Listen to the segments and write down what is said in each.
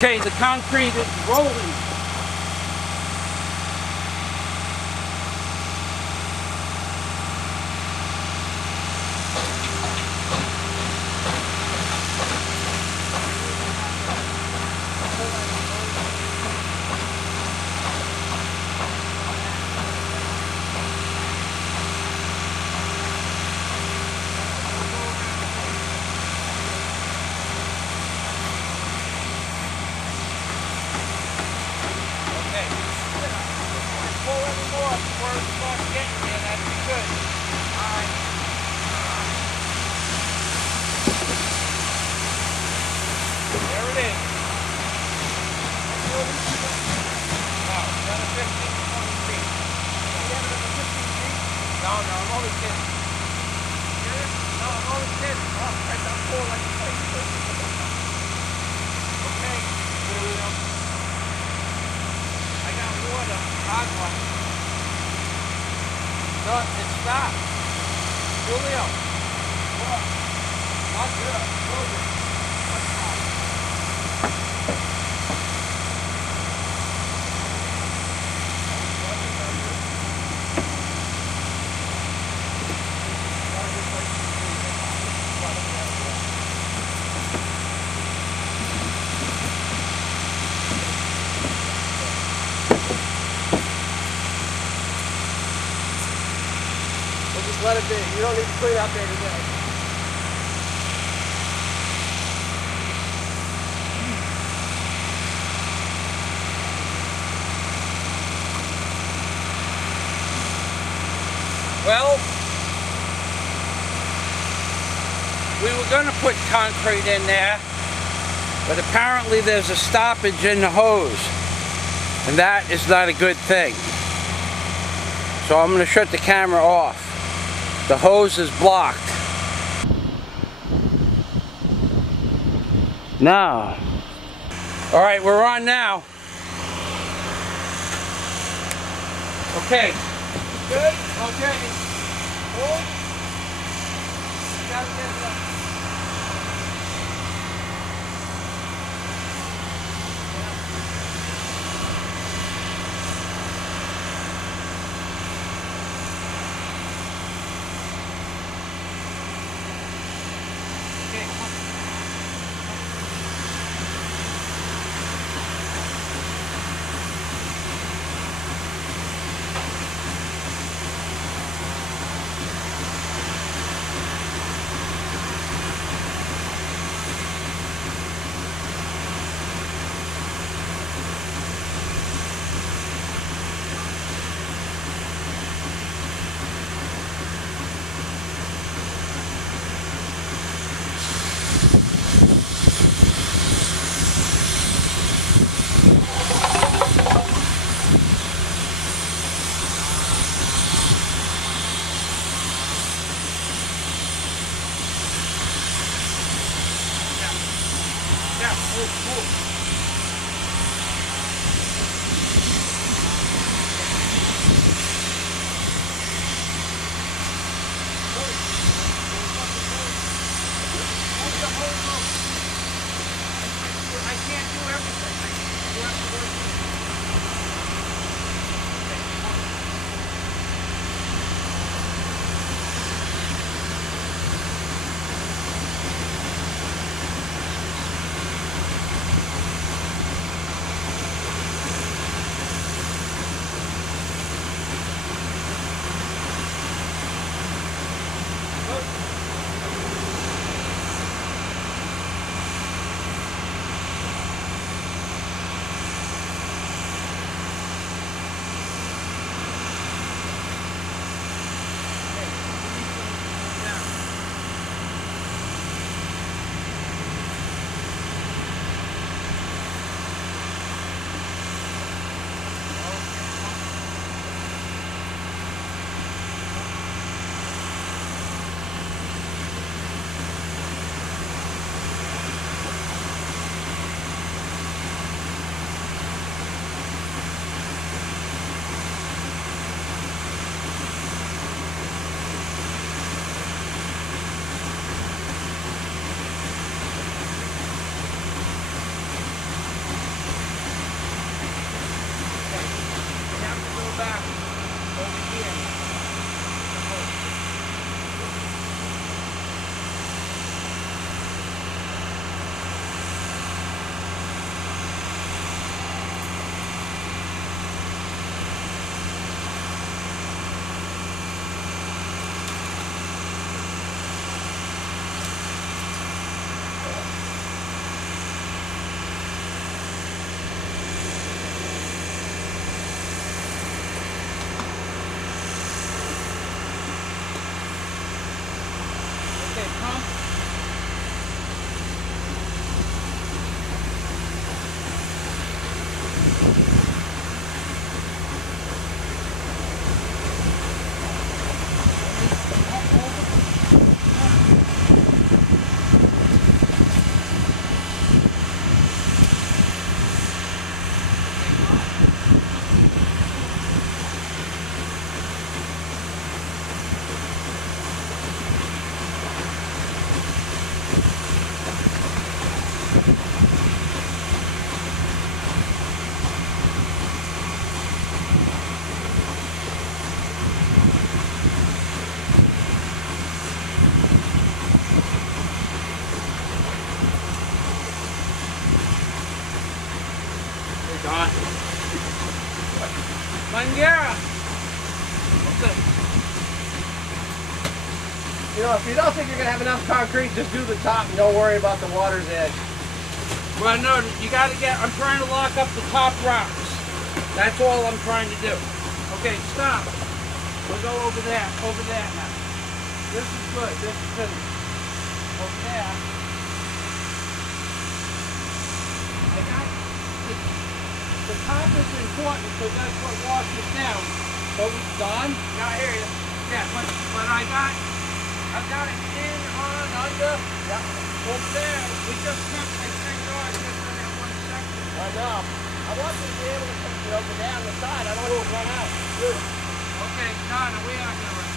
Okay, the concrete is rolling. Let it be. You don't need to clean out there today. Well, we were going to put concrete in there, but apparently there's a stoppage in the hose, and that is not a good thing. So I'm going to shut the camera off. The hose is blocked. Now. Alright, we're on now. Okay. Good? Okay. Hold. Gotta get it up. Don. Manguera. Okay. You know, if you don't think you're gonna have enough concrete, just do the top and don't worry about the water's edge. Well, no, you gotta I'm trying to lock up the top rocks. That's all I'm trying to do. Okay, stop. We'll go over there now. This is good, this is finished. Over there. I got, the top is important because that's what washes down. But Don? Yeah, I hear you. Yeah, but I've got it in, on, under. Yeah. Over there, we just cut my 3 yards just in that one section. I know. I want you to be able to put it over there on the side. I don't want you to run out. Good. Okay, Don, we are going to run.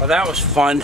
Well, that was fun.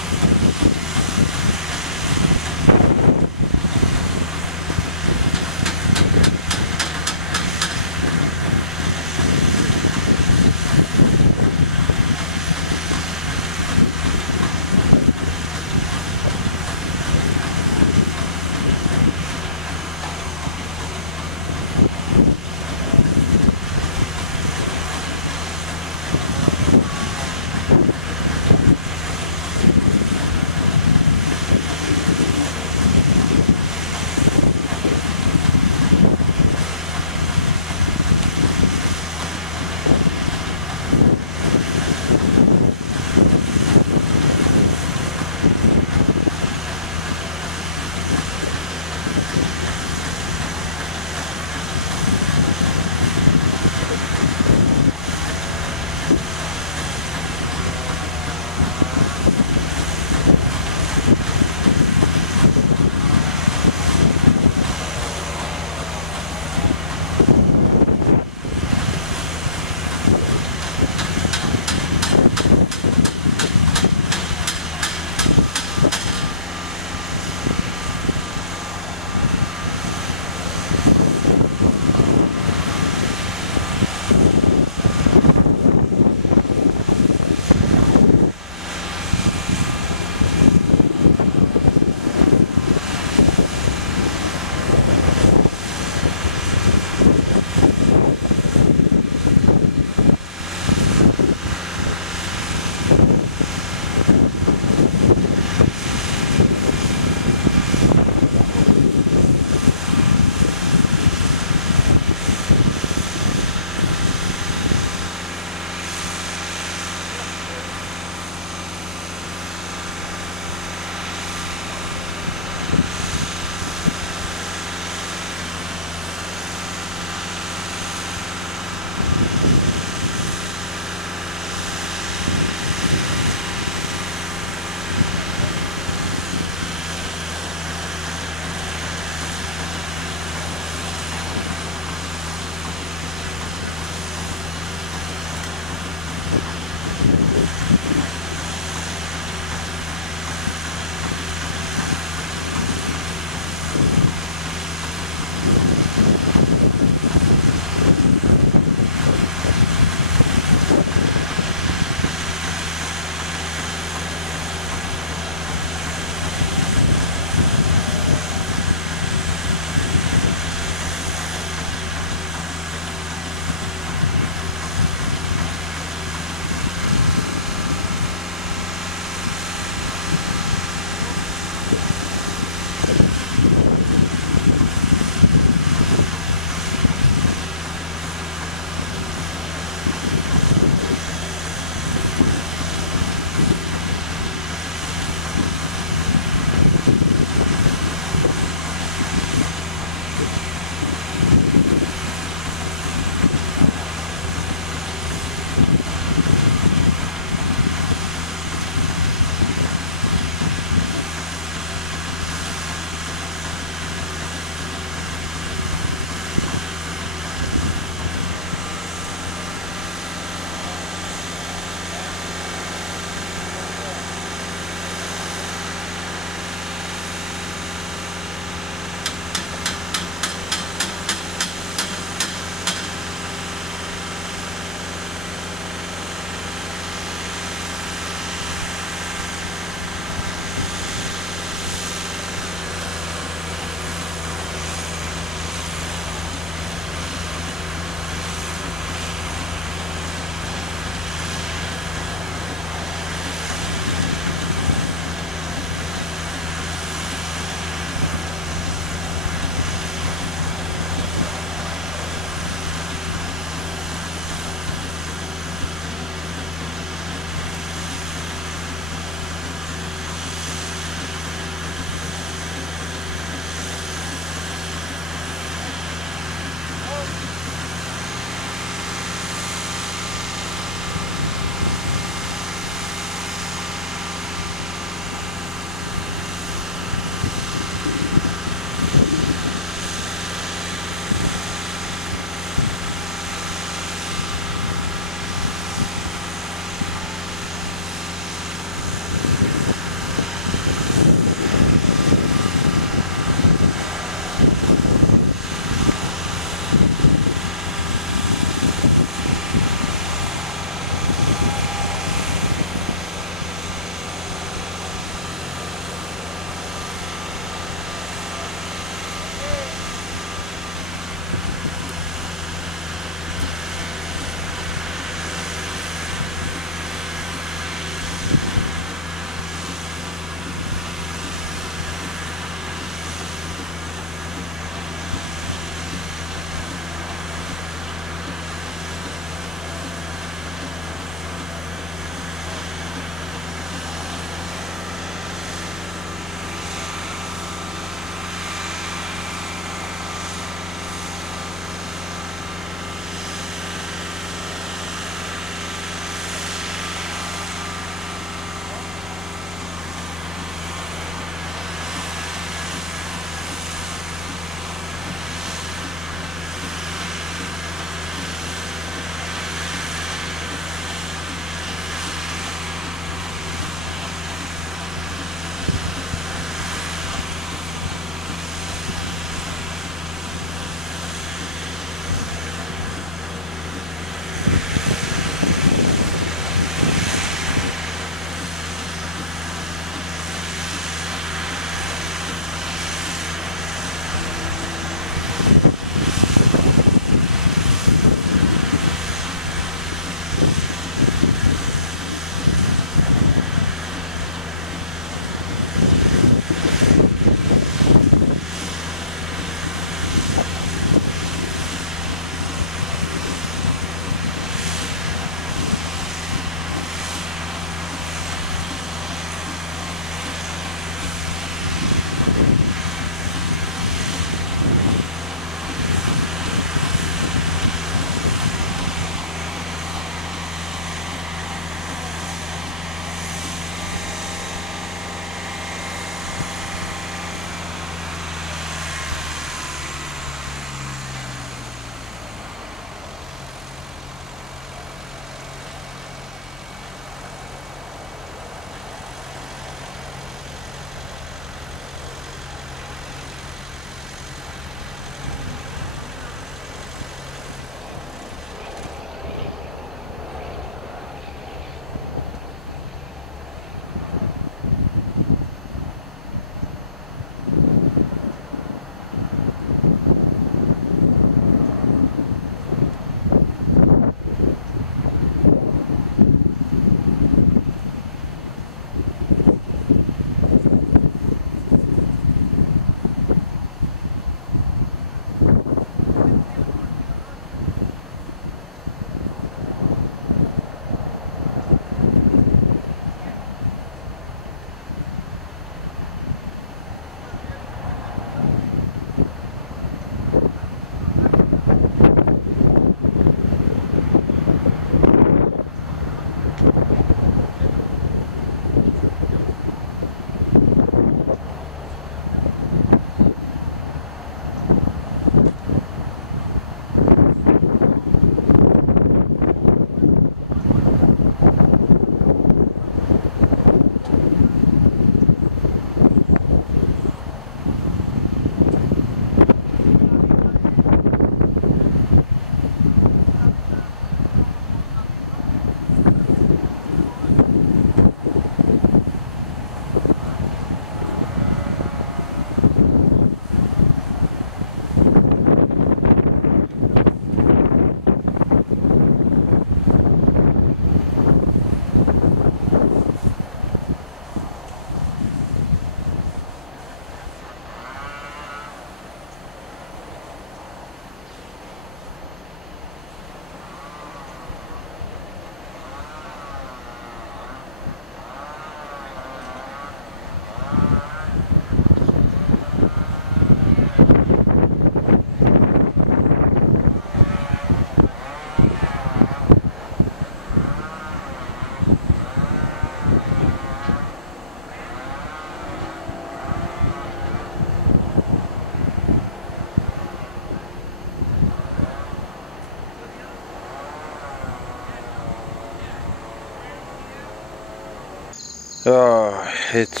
It's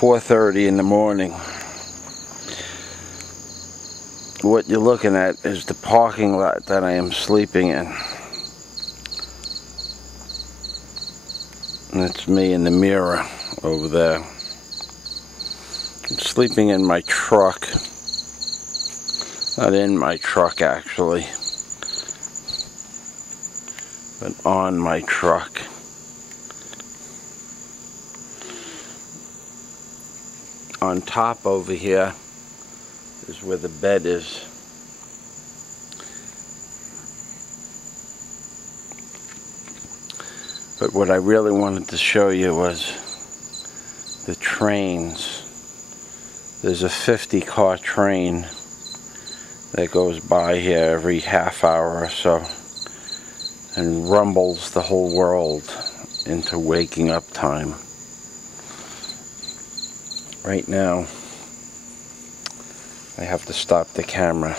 4:30 in the morning. What you're looking at is the parking lot that I am sleeping in. And it's me in the mirror over there. I'm sleeping in my truck. Not in my truck actually, but on my truck. On top over here is where the bed is. But what I really wanted to show you was the trains. There's a 50-car train that goes by here every half hour or so and rumbles the whole world into waking up time. Right now, I have to stop the camera.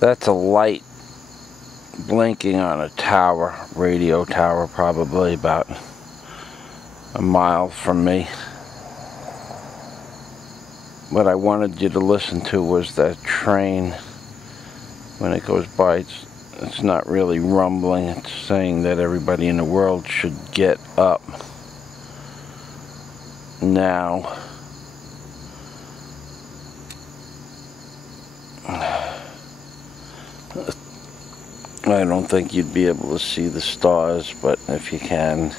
That's a light blinking on a tower, radio tower, probably about a mile from me. What I wanted you to listen to was that train. When it goes by, it's not really rumbling, it's saying that everybody in the world should get up now. I don't think you'd be able to see the stars, but if you can,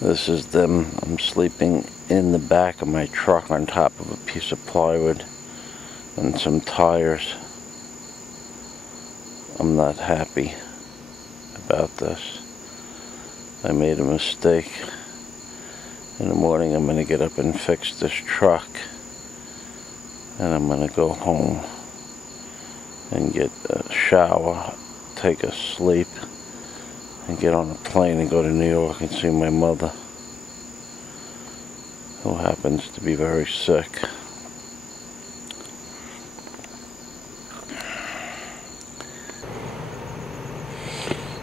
this is them. I'm sleeping in the back of my truck on top of a piece of plywood and some tires. I'm not happy about this. I made a mistake. In the morning I'm going to get up and fix this truck, and I'm going to go home and get a shower, take a sleep, and get on a plane and go to New York and see my mother, who happens to be very sick.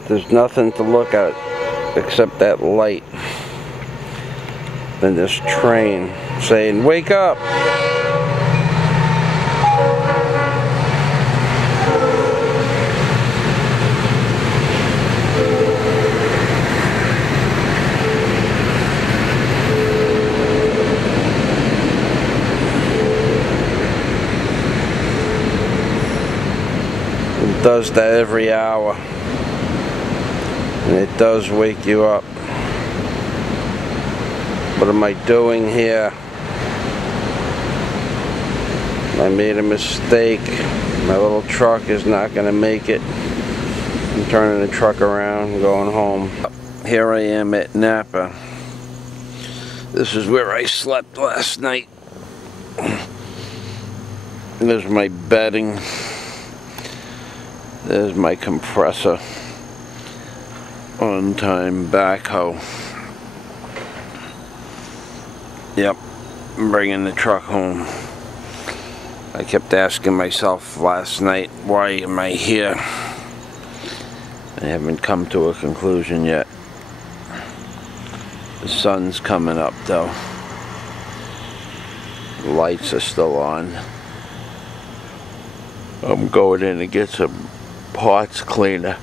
There's nothing to look at except that light and this train saying, "Wake up!" It does that every hour. And it does wake you up. What am I doing here? I made a mistake. My little truck is not going to make it. I'm turning the truck around and going home. Here I am at Napa. This is where I slept last night. There's my bedding. There's my compressor. On-time backhoe. Yep, I'm bringing the truck home. I kept asking myself last night, why am I here? I haven't come to a conclusion yet. The sun's coming up though. The lights are still on. I'm going in to get some parts cleaner.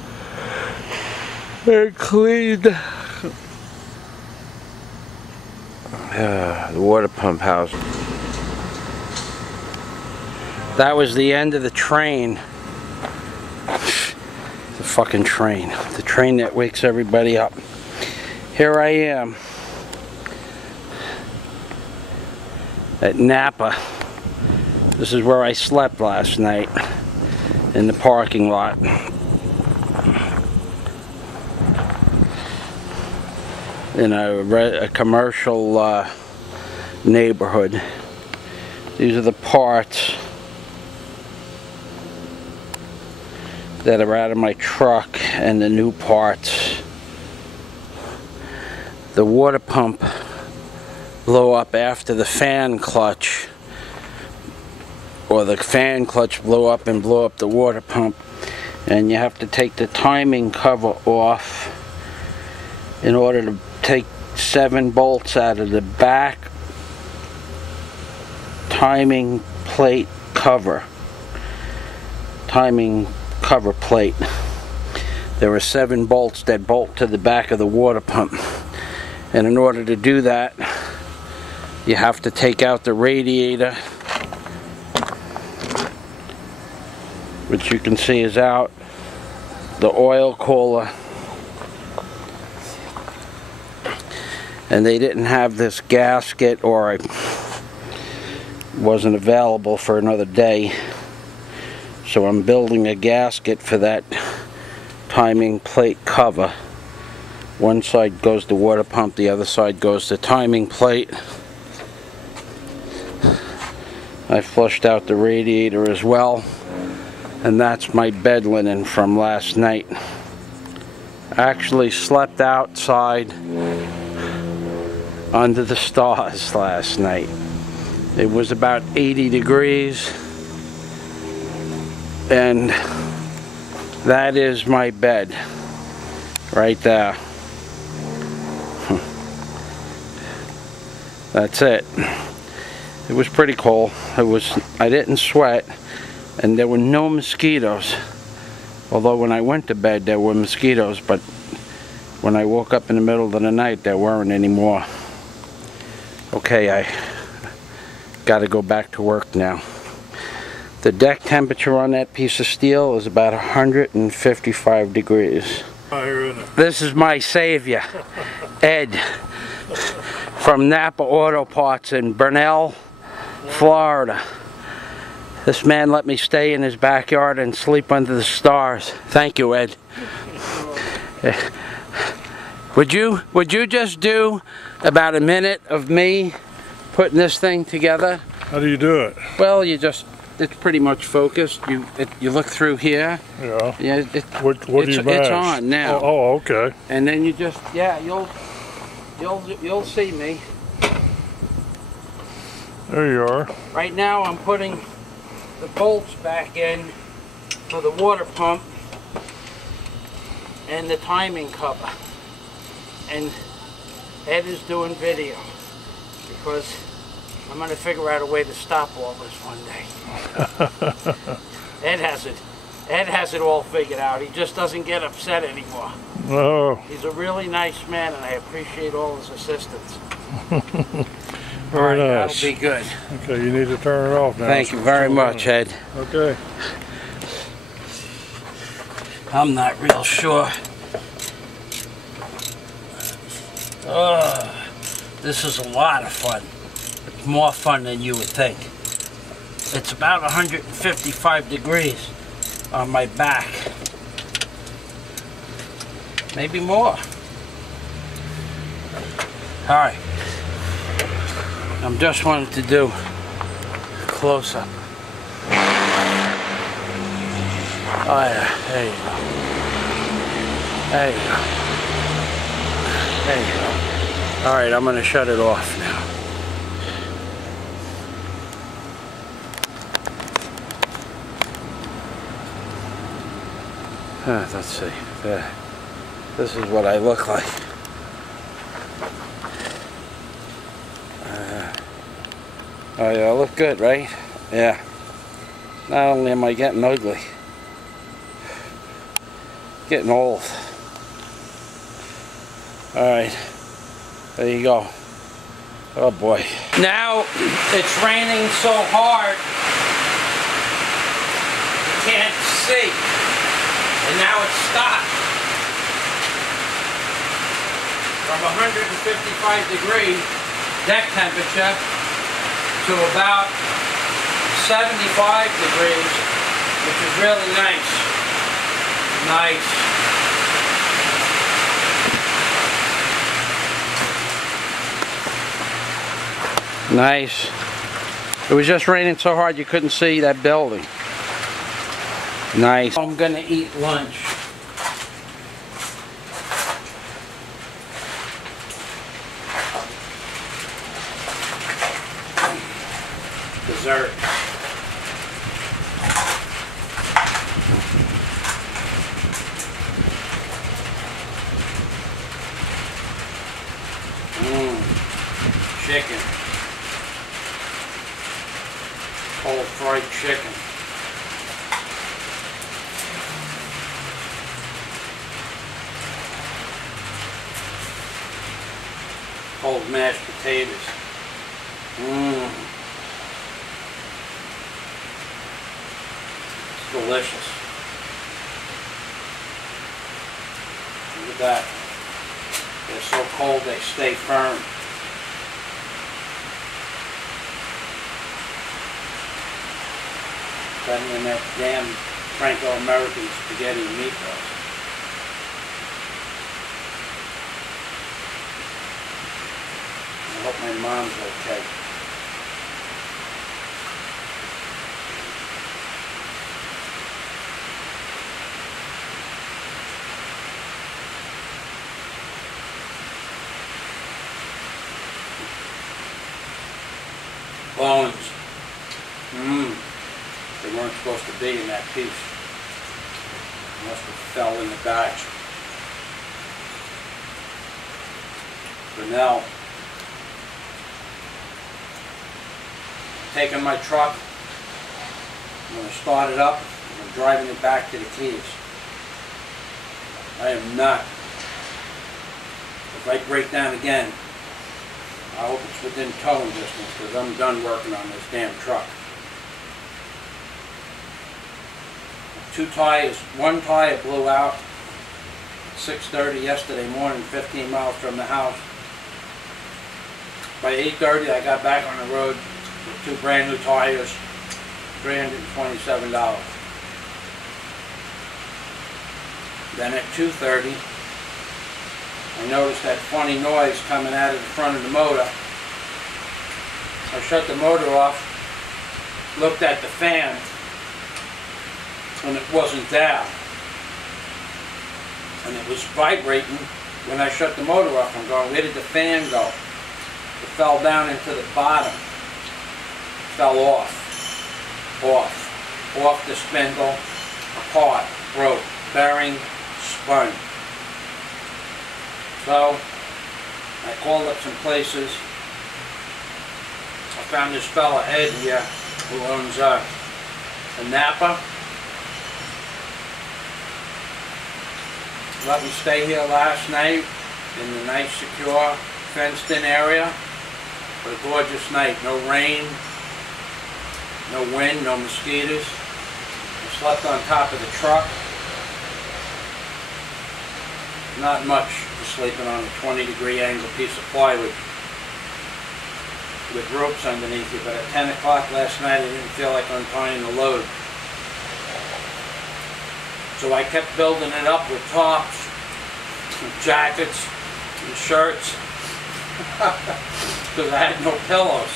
They're cleaned. The water pump house. That was the end of the train. The fucking train. The train that wakes everybody up. Here I am at Napa. This is where I slept last night, in the parking lot. In a commercial neighborhood. These are the parts that are out of my truck and the new parts. The water pump blew up after the fan clutch, or the fan clutch blew up and blew up the water pump, and you have to take the timing cover off in order to take 7 bolts out of the back timing plate cover. Timing cover plate. There are 7 bolts that bolt to the back of the water pump. And in order to do that, you have to take out the radiator, which you can see is out, the oil cooler, and they didn't have this gasket, or it wasn't available for another day, so I'm building a gasket for that timing plate cover. One side goes the water pump, the other side goes the timing plate. I flushed out the radiator as well, and that's my bed linen from last night. I actually slept outside under the stars last night. It was about 80 degrees, and that is my bed right there. That's it. It was pretty cold. I didn't sweat, and there were no mosquitoes. Although when I went to bed there were mosquitoes, but when I woke up in the middle of the night there weren't anymore. Okay, I gotta go back to work now. The deck temperature on that piece of steel is about 155 degrees. This is my savior, Ed, from Napa Auto Parts in Burnell, Florida. This man let me stay in his backyard and sleep under the stars. Thank you, Ed. Would you just do about a minute of me putting this thing together? How do you do it? Well, it's pretty much focused. You look through here. Yeah. Yeah. What do you mash? It's on now. Oh, okay. And then you just, yeah, you'll see me. There you are. Right now I'm putting the bolts back in for the water pump and the timing cover. And Ed is doing video because I'm going to figure out a way to stop all this one day. Ed has it all figured out. He just doesn't get upset anymore. Oh. He's a really nice man, and I appreciate all his assistance. Very nice. That'll be good. Okay, you need to turn it off now. Thank you very much, Ed. Okay. I'm not real sure. This is a lot of fun. It's more fun than you would think. It's about 155 degrees on my back. Maybe more. Alright. I'm just wanting to do a close-up. Oh yeah, there you go. There you go. There you go. Alright, I'm going to shut it off now. Let's see. This is what I look like. Oh yeah, I look good, right? Yeah. Not only am I getting ugly, getting old. Alright, there you go. Oh boy. Now it's raining so hard you can't see. And now it's stopped. From 155 degree deck temperature to about 75 degrees, which is really nice. Nice. Nice. It was just raining so hard you couldn't see that building. Nice. I'm gonna eat lunch. Dessert. chicken. Cold fried chicken. Cold mashed potatoes. It's delicious. Look at that. They're so cold they stay firm. Better than that damn Franco-American spaghetti and meatballs. I hope my mom's okay. Bones. They weren't supposed to be in that piece. Must have fell in the batch. But now, taking my truck, I'm going to start it up, and I'm driving it back to the Keys. I am not. If I break down again, I hope it's within towing distance, because I'm done working on this damn truck. Two tires, one tire blew out at 6:30 yesterday morning, 15 miles from the house. By 8:30 I got back on the road with two brand new tires, $327. Then at 2:30 I noticed that funny noise coming out of the front of the motor. I shut the motor off, looked at the fan, and it wasn't down. And it was vibrating when I shut the motor off. I'm going, where did the fan go? It fell down into the bottom. Fell off the spindle, apart, broke, bearing, spun. So I called up some places. I found this fella Ed here who owns a Napa. Let me stay here last night in the nice, secure, fenced-in area. But a gorgeous night. No rain, no wind, no mosquitoes. I slept on top of the truck. Not much for sleeping on a 20-degree angle piece of plywood with ropes underneath you. But at 10 o'clock last night, I didn't feel like untying the load. So I kept building it up with tops, and jackets, and shirts, because I had no pillows.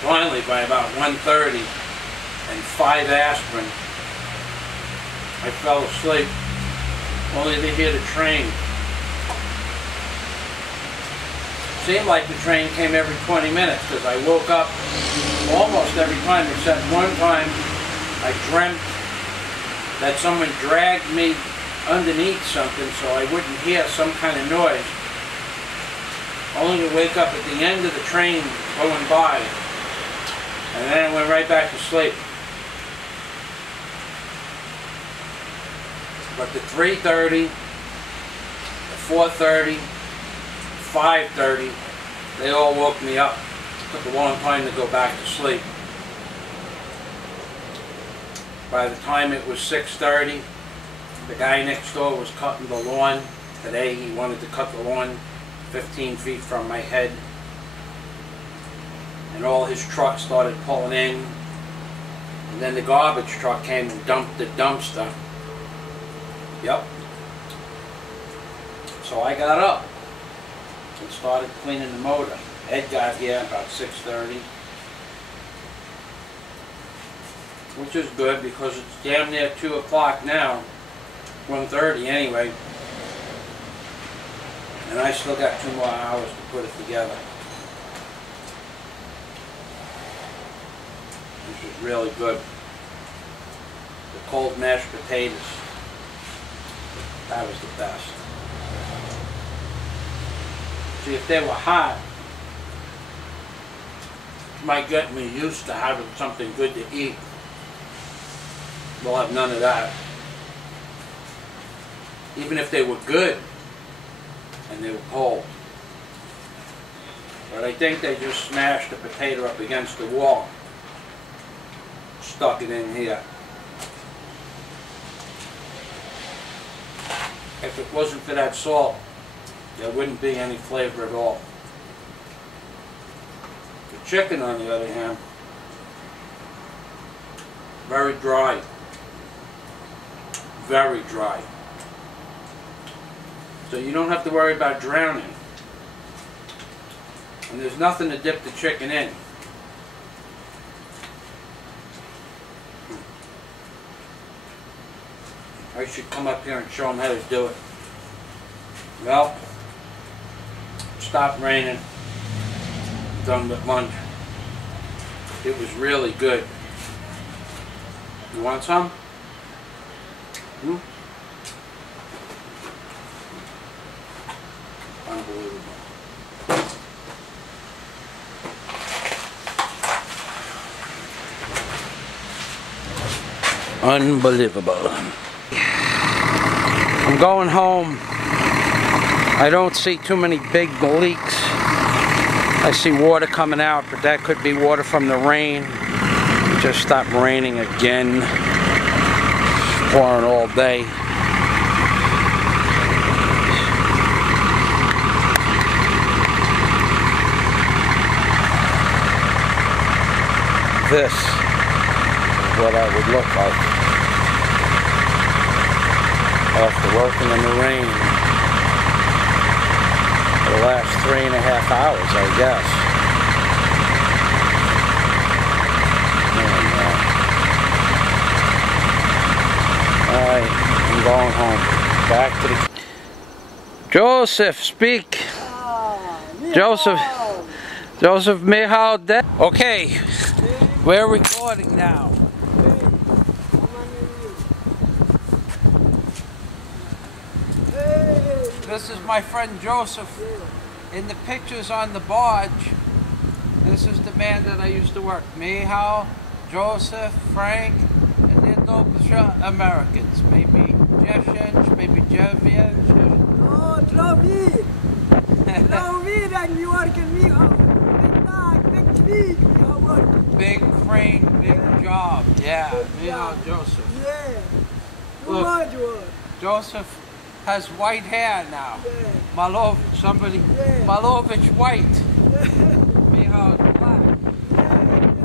Finally, by about 1:30 and 5 aspirin, I fell asleep, only to hear the train. Seemed like the train came every 20 minutes, because I woke up almost every time, except one time I dreamt that someone dragged me underneath something so I wouldn't hear some kind of noise, only to wake up at the end of the train going by, and then I went right back to sleep. But the 3:30, the 4:30, 5:30, they all woke me up. It took a long time to go back to sleep. By the time it was 6:30, the guy next door was cutting the lawn. Today he wanted to cut the lawn 15 feet from my head. And all his trucks started pulling in. And then the garbage truck came and dumped the dumpster. Yep. So I got up and started cleaning the motor. Ed got here about 6:30. Which is good because it's damn near 2 o'clock now, 1:30 anyway, and I still got 2 more hours to put it together. This is really good. The cold mashed potatoes, that was the best. See, if they were hot, it might get me used to having something good to eat. We'll have none of that. Even if they were good and they were cold. But I think they just smashed the potato up against the wall. Stuck it in here. If it wasn't for that salt, there wouldn't be any flavor at all. The chicken, on the other hand, very dry. Very dry. So you don't have to worry about drowning. And there's nothing to dip the chicken in. I should come up here and show them how to do it. Well, it stopped raining. Done with lunch. It was really good. You want some? Unbelievable. Unbelievable. I'm going home. I don't see too many big leaks. I see water coming out, but that could be water from the rain. It just stopped raining again. It's pouring all day. This is what I would look like after working in the rain for the last 3.5 hours, I guess. Alright, I'm going home. Back to the... Joseph, speak! Joseph Michal. Okay, we're recording now. This is my friend Joseph. In the pictures on the barge, this is the man that I used to work. Michal, Joseph, Frank, and then those Americans. Maybe Jeshens, maybe Jevians. Oh, Trovir! Trovir and New York and Michal. Big dog, big big Michal working. Big crane, big job. Yeah, Michal, Joseph. Yeah. Too Look. much work. Joseph has white hair now. Yeah. Malovich, somebody. Yeah. Malovich white. Yeah. Michal black.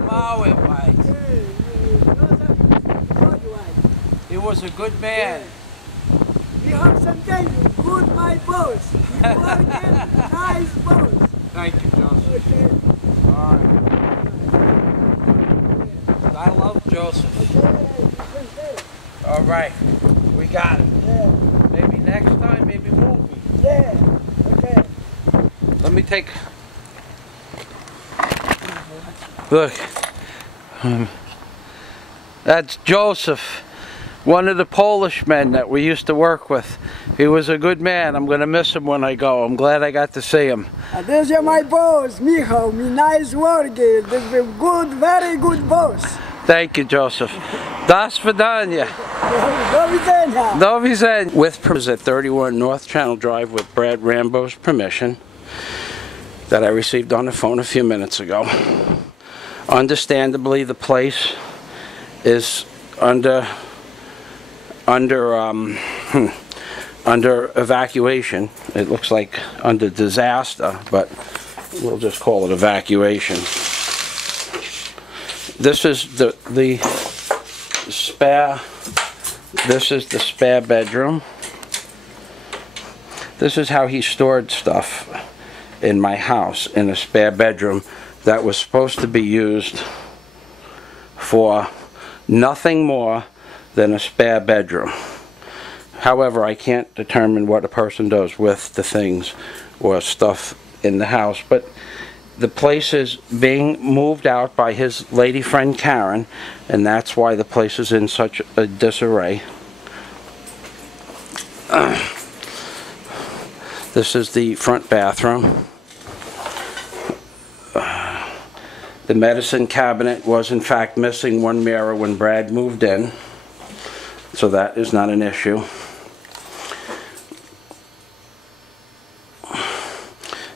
Maui white. He was a good man. We have something good, my boss. He working, nice boss. Thank you, Joseph. Okay. All right. I love Joseph. Okay. All right. We got it. Yeah. Maybe next time, maybe movie. Yeah. Okay. Let me take... Look. That's Joseph, one of the Polish men that we used to work with. He was a good man. I'm going to miss him when I go. I'm glad I got to see him. This is my boss, Michal. Me nice work. This is a good, very good boss. Thank you, Joseph. Das Vidania. Do widzenia. With permission at 31 North Channel Drive with Brad Rambo's permission that I received on the phone a few minutes ago. Understandably, the place is under evacuation. It looks like under disaster, but we'll just call it evacuation. This is the spare. This is the spare bedroom. This is how he stored stuff in my house, in a spare bedroom that was supposed to be used for nothing more than a spare bedroom. However, I can't determine what a person does with the things or stuff in the house, but the place is being moved out by his lady friend Karen, and that's why the place is in such a disarray. This is the front bathroom. The medicine cabinet was in fact missing one mirror when Brad moved in, so that is not an issue.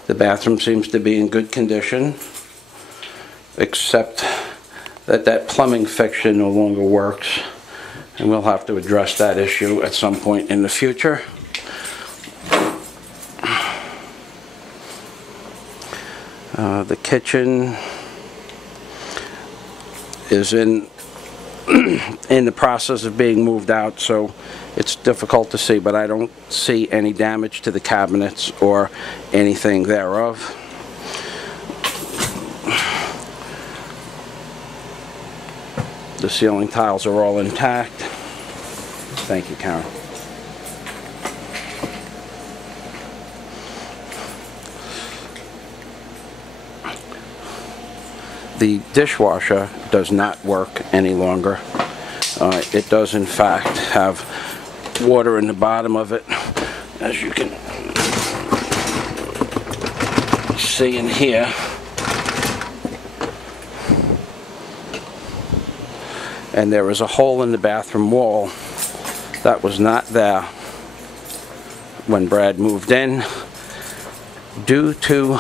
The bathroom seems to be in good condition, except that that plumbing fixture no longer works, and we'll have to address that issue at some point in the future. The kitchen is in the process of being moved out, so it's difficult to see, but I don't see any damage to the cabinets or anything thereof. The ceiling tiles are all intact. Thank you, Karen. The dishwasher does not work any longer. It does in fact have water in the bottom of it, as you can see in here. And there is a hole in the bathroom wall that was not there when Brad moved in, due to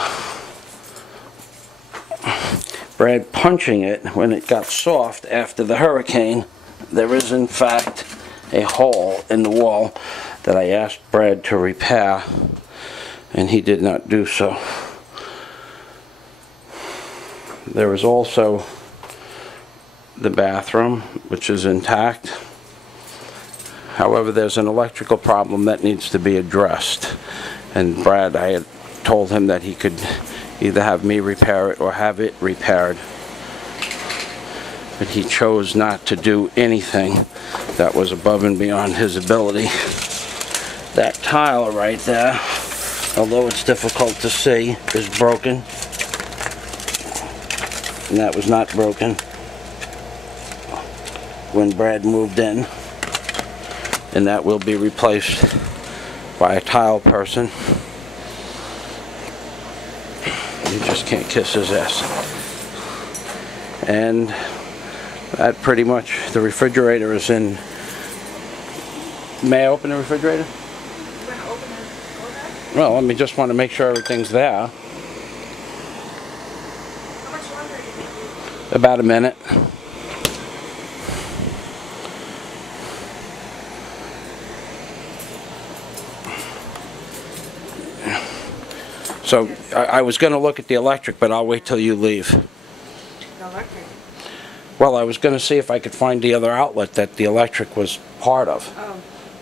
Brad punching it when it got soft after the hurricane. There is in fact a hole in the wall that I asked Brad to repair, and he did not do so. There is also the bathroom, which is intact. However, there's an electrical problem that needs to be addressed, and Brad, I had told him that he could either have me repair it or have it repaired, but he chose not to do anything that was above and beyond his ability. That tile right there, although it's difficult to see, is broken, and that was not broken when Brad moved in, and that will be replaced by a tile person. You just can't kiss his ass. And that pretty much, the refrigerator is in. May I open the refrigerator? You want to open it? Well, I just want to make sure everything's there. How much longer are you thinking? About a minute. So I was going to look at the electric, but I'll wait till you leave. The electric. Well, I was going to see if I could find the other outlet that the electric was part of. Oh.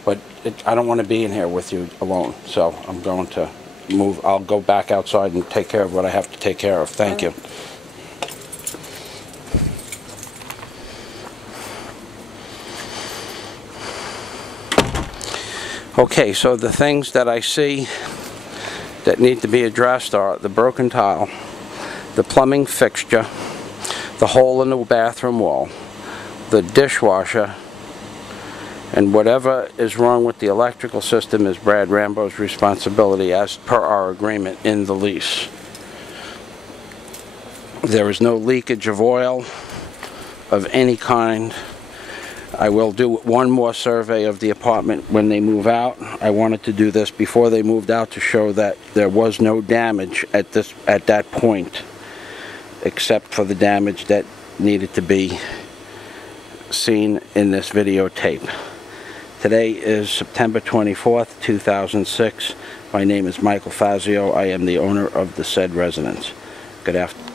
But I don't want to be in here with you alone, so I'm going to move. I'll go back outside and take care of what I have to take care of. Thank you. Okay, so the things that I see that need to be addressed are the broken tile, the plumbing fixture, the hole in the bathroom wall, the dishwasher, and whatever is wrong with the electrical system is Brad Rambo's responsibility as per our agreement in the lease. There is no leakage of oil of any kind. I will do one more survey of the apartment when they move out. I wanted to do this before they moved out to show that there was no damage at that point, except for the damage that needed to be seen in this videotape. Today is September 24th, 2006. My name is Michael Fazio. I am the owner of the said residence. Good afternoon.